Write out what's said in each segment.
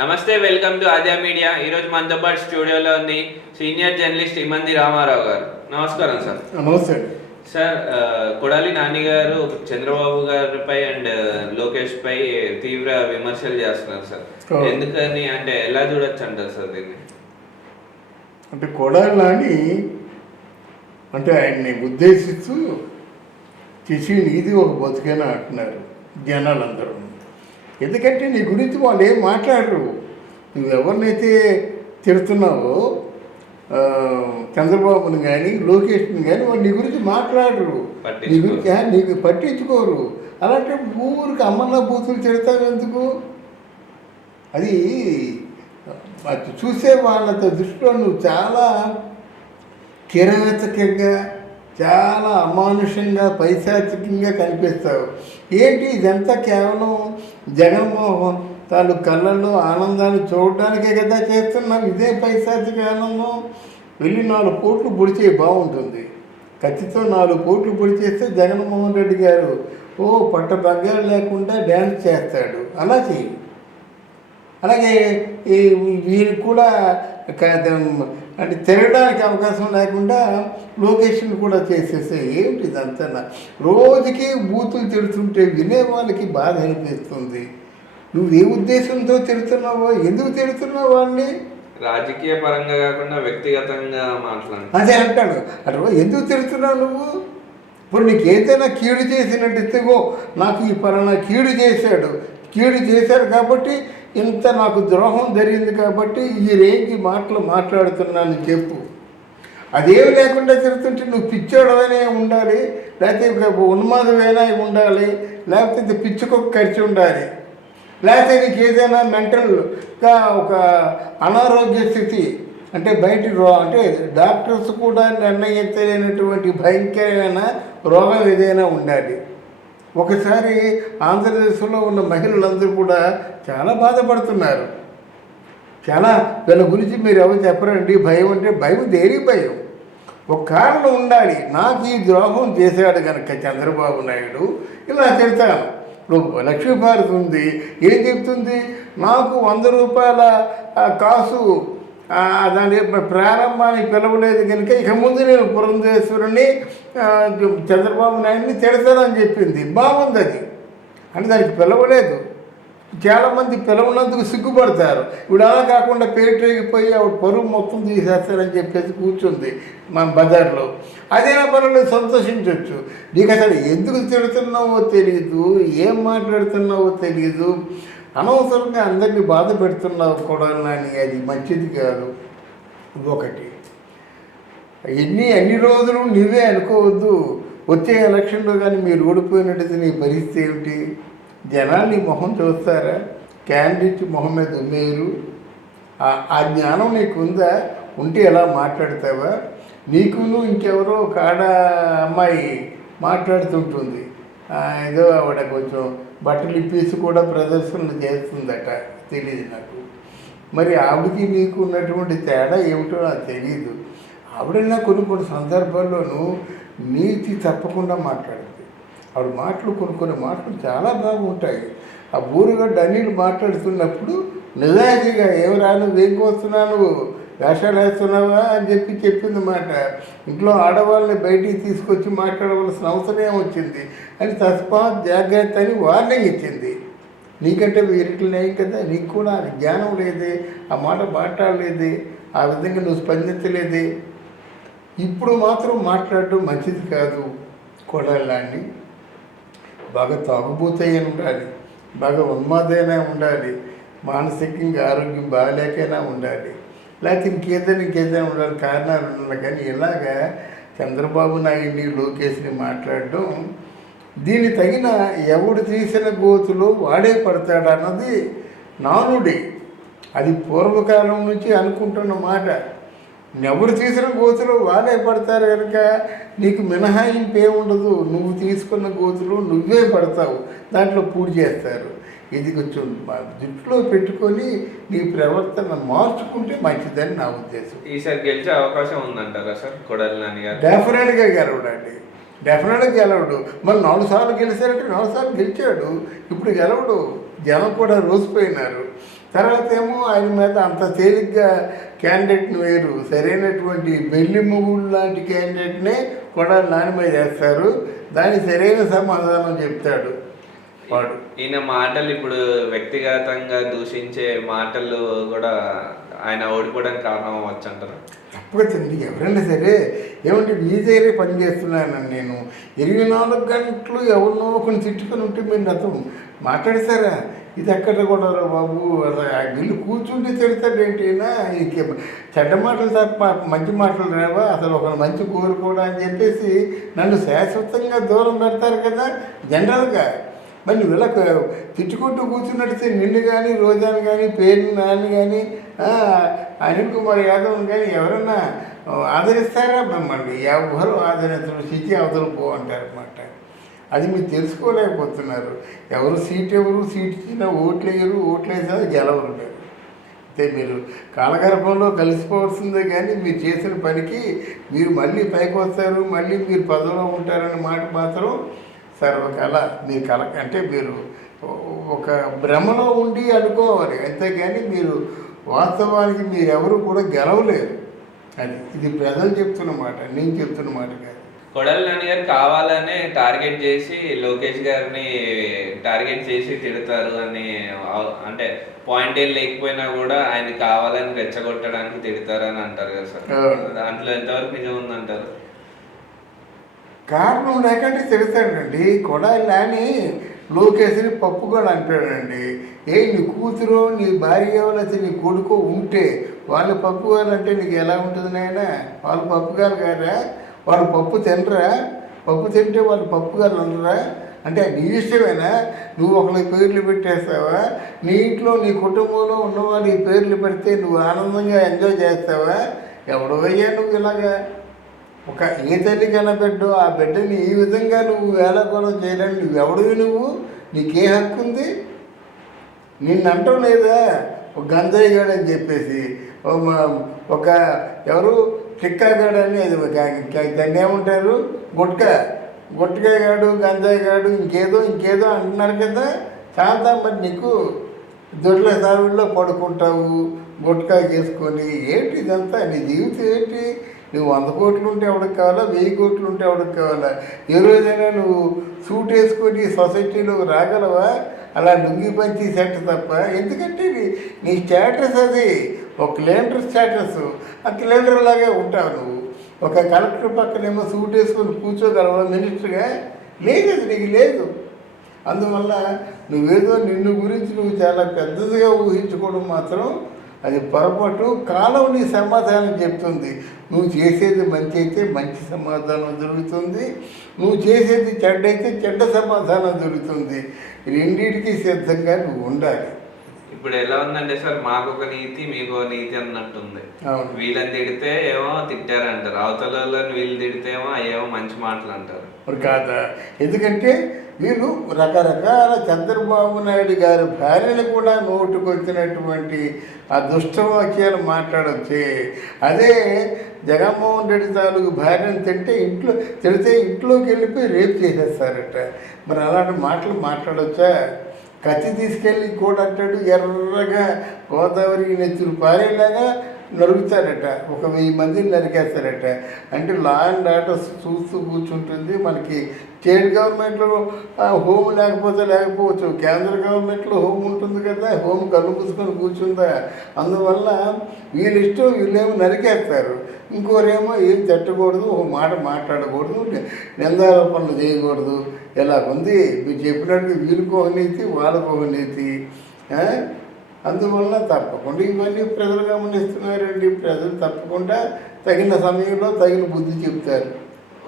నమస్తే, welcome to Aadya media. ఈరోజు మనతో పాటు స్టూడియోలో ఉంది సీనియర్ జర్నలిస్ట్ ఇమంది రామారావు గారు. నమస్కారం సార్. నమస్తే సార్, కొడాలి నాని గారు చంద్రబాబు గారిపై అండ్ లోకేష్ పై తీవ్ర విమర్శలు చేస్తున్నారు సార్. ఎందుకని అంటే ఎలా చూడొచ్చు అంటారు సార్ దీన్ని? అంటే కొడాలి నాని అంటే ఆయన్ని ఉద్దేశిస్తూ చేసి ఇది ఒక బతుకేనా అంటున్నారు జనాలందరూ. ఎందుకంటే నీ గురించి వాళ్ళు ఏం మాట్లాడరు. నువ్వు ఎవరినైతే తిడుతున్నావో చంద్రబాబుని కానీ లోకేష్ని కానీ వాళ్ళు నీ గురించి మాట్లాడరు, నీ గురించి నీకు పట్టించుకోరు. అలాంటి ఊరికి అమ్మన్న బూతులు తిడతావు ఎందుకు? అది చూసే వాళ్ళ దృష్టిలో నువ్వు చాలా కిరాతకంగా, చాలా అమానుషంగా, పైశాచికంగా కనిపిస్తావు. ఏంటి ఇదంతా కేవలం జగన్మోహన్ తాలూ కళ్ళల్లో ఆనందాన్ని చూడడానికే కదా చేస్తున్నాం. ఇదే పైశాచిక ఆనందం. వెళ్ళి 4 కోట్లు పొడిచే బాగుంటుంది. కత్తితో 4 కోట్లు పొడిచేస్తే జగన్మోహన్ రెడ్డి గారు పట్ట బగ్గాలు లేకుండా డ్యాన్స్ చేస్తాడు. అలా చెయ్యి. అలాగే వీరికి కూడా అంటే తిరగడానికి అవకాశం లేకుండా లొకేషన్ కూడా చేసేస్తే ఏమిటి ఇదంతా? రోజుకి బూతులు తిడుతుంటే వినే వాళ్ళకి బాధ అనిపిస్తుంది. నువ్వు ఏ ఉద్దేశంతో తిడుతున్నావో, ఎందుకు తిడుతున్నావు వాళ్ళని? రాజకీయ పరంగా కాకుండా వ్యక్తిగతంగా మాట్లాడు. అదే అంటాడు. అటు ఎందుకు తిడుతున్నావు నువ్వు? ఇప్పుడు నీకు ఏదైనా కీడు చేసినట్టు నాకు ఈ పలానా కీడు చేశాడు కాబట్టి ఇంత నాకు ద్రోహం జరిగింది కాబట్టి ఈ రేంజ్ మాటలు మాట్లాడుతున్నాను చెప్పు. అదేమి లేకుండా తిరుగుతుంటే నువ్వు పిచ్చోడమైనా ఉండాలి, లేకపోతే ఉన్మాదమైనా ఉండాలి, లేకపోతే పిచ్చుకొక ఖర్చు ఉండాలి, లేకపోతే నీకు ఏదైనా మెంటల్గా ఒక అనారోగ్య స్థితి అంటే అంటే డాక్టర్స్ కూడా నిర్ణయించలేనటువంటి భయంకరమైన రోగం ఏదైనా ఉండాలి. ఒకసారి ఆంధ్రప్రదేశ్లో ఉన్న మహిళలందరూ కూడా చాలా బాధపడుతున్నారు. చాలా వీళ్ళ గురించి మీరు ఎవరు చెప్పరండి. భయం అంటే భయం, దేని భయం? ఒక కారణం ఉండాలి. నాకు ఈ ద్రోహం చేశాడు కనుక చంద్రబాబు నాయుడు ఇలా తిడతాను. ఇప్పుడు లక్ష్మీభారతి ఉంది, ఏం చెప్తుంది? నాకు 100 రూపాయల కాసు దాని ప్రారంభానికి పిలవలేదు కనుక ఇక ముందు నేను పురంధేశ్వరుని చంద్రబాబు నాయుడిని తిడతానని చెప్పింది. బాగుంది అది. అంటే దానికి పిలవలేదు. చాలామంది పిలవనందుకు సిగ్గుపడతారు. ఇప్పుడు అలా కాకుండా పేటరేగిపోయి ఆవిడ పరువు మొత్తం తీసేస్తారని చెప్పేసి కూర్చుంది మన బజార్లో. అదేనా పర్వాలేదు, సంతోషించవచ్చు. నీకు అసలు ఎందుకు తిడుతున్నావో తెలియదు, ఏం మాట్లాడుతున్నావో తెలియదు. అనవసరంగా అందరినీ బాధ పెడుతున్నావు కూడా అని. అది మంచిది కాదు. ఒకటి అన్ని రోజులు నువ్వే అనుకోవద్దు. వచ్చే ఎలక్షన్లో కానీ మీరు ఓడిపోయినట్టయితే నీ పరిస్థితి ఏమిటి? జనాలు నీ మొహం చూస్తారా? క్యాండిడేట్ మొహం మీద ఉమ్మేరు. ఆ జ్ఞానం నీకు ఉందా? ఉంటే ఎలా మాట్లాడతావా? నీకును ఇంకెవరో ఒక అమ్మాయి మాట్లాడుతుంటుంది. ఏదో ఆవిడ కొంచెం బట్టలు ఇప్పేసి కూడా ప్రదర్శనలు చేస్తుందట, తెలియదు నాకు. మరి ఆవిడకి నీకు ఉన్నటువంటి తేడా ఏమిటో నాకు తెలియదు. ఆవిడైనా కొన్ని సందర్భాల్లోనూ నీతి తప్పకుండా మాట్లాడుతుంది. ఆవిడ మాటలు కొన్ని మాటలు చాలా బాగుంటాయి. ఆ బూరుగడ్డ అన్నిలు మాట్లాడుతున్నప్పుడు నిజాయితీగా ఏమరా నువ్వేం కోస్తున్నావు, వేషాలు వేస్తున్నావా అని చెప్పింది మాట. ఇంట్లో ఆడవాళ్ళని బయటికి తీసుకొచ్చి మాట్లాడవలసిన అవసరం వచ్చింది అని తస్మాత్ జాగ్రత్త అని వార్నింగ్ ఇచ్చింది. నీకంటే వీరికి లేవు కదా, నీకు కూడా జ్ఞానం లేదే, ఆ మాట మాట్లాడలేదే, ఆ విధంగా నువ్వు స్పందించలేదే. ఇప్పుడు మాత్రం మాట్లాడటం మంచిది కాదు. కొడాలని బాగా తాగుబోతాయని ఉండాలి, బాగా ఉన్మాదైనా ఉండాలి, మానసికంగా ఆరోగ్యం బాగాలేకైనా ఉండాలి, లేకపోతే ఇంకేదైనా ఉండాలి. కారణాలు ఉన్నాయి. కానీ ఇలాగా చంద్రబాబు నాయుడిని లోకేష్ని మాట్లాడడం, దీన్ని తగిన ఎవడు తీసిన గోతులో వాడే పడతాడు అన్నది నానుడి. అది పూర్వకాలం నుంచి అనుకుంటున్న మాట. ఎవరు తీసిన గోతులో వాడే పడతారు కనుక నీకు మినహాయింపు ఏముండదు. నువ్వు తీసుకున్న గోతులో నువ్వే పడతావు, దాంట్లో పూడి చేస్తారు. ఇది కొంచెం దృష్టిలో పెట్టుకొని నీ ప్రవర్తన మార్చుకుంటే మంచిదని నా ఉద్దేశం. ఈసారి గెలిచే అవకాశం ఉందంటారా సార్ కొడాలి నాని గారు? డెఫినెట్గా గెలవడండి, డెఫినెట్గా గెలవడు. మరి 4 సార్లు గెలిచారంటే 4 సార్లు గెలిచాడు, ఇప్పుడు గెలవడు. జనం కూడా రోసిపోయినారు. తర్వాత ఏమో ఆయన మీద అంత తేలిగ్గా క్యాండిడేట్ని వేరు, సరైనటువంటి బెల్లి మొగుడు లాంటి క్యాండిడేట్నే కూడా నాని మీద వేస్తారు. దానికి సరైన సమాధానం చెప్తాడు వాడు. ఈయన మాటలు ఇప్పుడు వ్యక్తిగతంగా దూషించే మాటలు కూడా ఆయన ఓడిపోవడానికి కారణం అవ్వచ్చు అంటారు. తప్పకదండి, ఎవరైనా సరే. ఏమంటే మీ దగ్గరే పని చేస్తున్నానని నేను 24 గంటలు ఎవరినో కొన్ని తిట్టుకొని ఉంటే మీరు నాతో మాట్లాడతారా? ఇది ఎక్కడ కూడా బాబు, వీళ్ళు కూర్చుంటే తిడతాడేంటి? చెడ్డ మాటలు తప్ప మంచి మాటలు రావా? అసలు ఒక మంచి కోరుకోవడం అని చెప్పేసి నన్ను శాశ్వతంగా దూరం పెడతారు కదా జనరల్గా. మరి నువ్వు ఇలా తిట్టుకుంటూ కూర్చున్నట్టు నిన్ను కానీ, రోజాను కానీ, పేరు నాని కానీ, అనిల్ కుమార్ యాదవ్ కానీ ఎవరన్నా ఆదరిస్తారా? మిమ్మల్ని ఎవరు ఆదరించరు, సిటీ అవతలు పో అంటారు అన్నమాట. అది మీరు తెలుసుకోలేకపోతున్నారు. ఎవరు సీట్ ఇచ్చినా ఓట్లు వేయరు, ఓట్లు వేసినా గెలవరు. అయితే మీరు కాలగర్భంలో కలిసిపోవాల్సిందే, కానీ మీరు చేసిన పనికి మీరు మళ్ళీ పైకి వస్తారు, మళ్ళీ మీరు పదవిలో ఉంటారనే మాట మాత్రం సర్వకళ. మీరు అంటే మీరు ఒక భ్రమలో ఉండి అనుకోవాలి, అంతేగాని మీరు వాస్తవానికి మీరు ఎవరు కూడా గెలవలేరు. అది ఇది ప్రజలు చెప్తున్న మాట, నేను చెప్తున్న మాట కాదు. కొడాలి నాని గారు కావాలనే టార్గెట్ చేసి లోకేష్ గారిని టార్గెట్ చేసి తిడతారు అని, అంటే పాయింట్ ఏం లేకపోయినా కూడా ఆయన కావాలని రెచ్చగొట్టడానికి తిడతారు అని అంటారు కదా సార్. దాంట్లో ఎంతవరకు నిజం ఉందంటారు? కారణం లేకంటే తిడతాడండి. కొడాలి నాని లోకేష్ని పప్పుగాడు అంటాడండి. నీ కూతురు, నీ భార్య, లేకపోతే నీ కొడుకు ఉంటే వాళ్ళు పప్పుగాలంటే నీకు ఎలా ఉంటుంది నాయన? వాళ్ళు పప్పుగాలు కాదా? వాళ్ళు పప్పు తినరా? పప్పు తింటే వాళ్ళు పప్పుగాలు అనరా? అంటే నీ ఇష్టమేనా? నువ్వు ఒకరికి పేర్లు పెట్టేస్తావా? నీ ఇంట్లో నీ కుటుంబంలో ఉన్నవాళ్ళు ఈ పేర్లు పెడితే నువ్వు ఆనందంగా ఎంజాయ్ చేస్తావా? ఎవడవయ్యా నువ్వు ఇలాగా? ఒక ఏ తల్లి కనబెట్టు ఆ బిడ్డని ఈ విధంగా నువ్వు వేళకోళం చేయడానికి నువ్వెవడివి? నీకే హక్కు ఉంది? నిన్ను అంటావు లేదా ఒక గంజాయి గాడు అని చెప్పేసి, ఒక ఎవరు టిక్కాగాడు అని, అది దాన్ని ఏమంటారు, గుట్కాయ గాడు, గంజాయి గాడు, ఇంకేదో అంటున్నారు కదా. చాలా మరి నీకు దొడ్ల సావిడిలో పడుకుంటావు గుట్కాయ చేసుకొని. ఏంటి ఇదంతా? నీ జీవితం ఏంటి? నువ్వు 100 కోట్లు ఉంటే ఎవరికి కావాలా? 1000 కోట్లు ఉంటే ఎవరికి కావాలా? ఏ రోజైనా నువ్వు సూట్ వేసుకొని సొసైటీలో రాగలవా? అలా లుంగి పంచి సెట్ తప్ప. ఎందుకంటే నీ స్టేటస్ అది ఒక క్లీనర్ స్టేటస్. ఆ క్లీనర్ లాగే ఉంటావు నువ్వు. ఒక కలెక్టర్ పక్కనేమో సూట్ వేసుకొని కూర్చోగలవా మినిస్టర్గా? లేదు, అది నీకు లేదు. అందువల్ల నువ్వేదో నిన్ను గురించి నువ్వు చాలా పెద్దదిగా ఊహించుకోవడం మాత్రం అది పొరపాటు. కాలం నీ సమాధానం చెప్తుంది. నువ్వు చేసేది మంచి అయితే మంచి సమాధానం దొరుకుతుంది, నువ్వు చేసేది చెడ్డ అయితే చెడ్డ సమాధానం దొరుకుతుంది. రెండింటికి సిద్ధంగా నువ్వు ఉండాలి. ఇప్పుడు ఎలా ఉందంటే సార్, మాకు ఒక నీతి మీకు ఒక నీతి అన్నట్టుంది. వీళ్ళని తిడితే ఏమో తిట్టారంటారు, అవతల వాళ్ళని వీళ్ళు తిడితే ఏమో అయ్యేమో మంచి మాటలు అంటారు. కాదా? ఎందుకంటే వీళ్ళు రకరకాల చంద్రబాబు నాయుడు గారి భార్యలు కూడా నోటుకొచ్చినటువంటి ఆ దుష్టవాక్యాలు మాట్లాడొచ్చే. అదే జగన్మోహన్ రెడ్డి తాలూకు భార్యను తిడితే ఇంట్లోకి వెళ్ళిపోయి రేపు చేసేస్తారట. మరి అలాంటి మాటలు మాట్లాడొచ్చా? కత్తి తీసుకెళ్ళి కూడా అంటాడు, ఎర్రగా గోదావరి నెత్తురు పారేలాగా నరుకుతారట. 1000 మందిని నరికేస్తారట. అంటే లా అండ్ ఆర్డర్ చూస్తూ కూర్చుంటుంది. మనకి స్టేట్ గవర్నమెంట్లో హోమ్ లేకపోవచ్చు, కేంద్ర గవర్నమెంట్లో హోమ్ ఉంటుంది కదా. హోమ్ కళ్ళు మూసుకొని కూర్చుందా? అందువల్ల వీళ్ళ ఇష్టం, వీళ్ళేమో నరికేస్తారు. ఇంకోరేమో ఏం తిట్టకూడదు, ఒక మాట మాట్లాడకూడదు, నిందారోపణలు చేయకూడదు. ఎలాగుంది మీరు చెప్పినట్టు వీళ్ళకి ఒక నీతి, వాళ్ళకు ఒక నీతి. అందువల్ల తప్పకుండా ఇవన్నీ ప్రజలు గమనిస్తున్నారండి. ప్రజలు తప్పకుండా తగిన సమయంలో తగిన బుద్ధి చెప్తారు.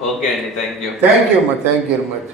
ఓకే అండి, థ్యాంక్ యూ అమ్మా, థ్యాంక్ యూ వెరీ మచ్.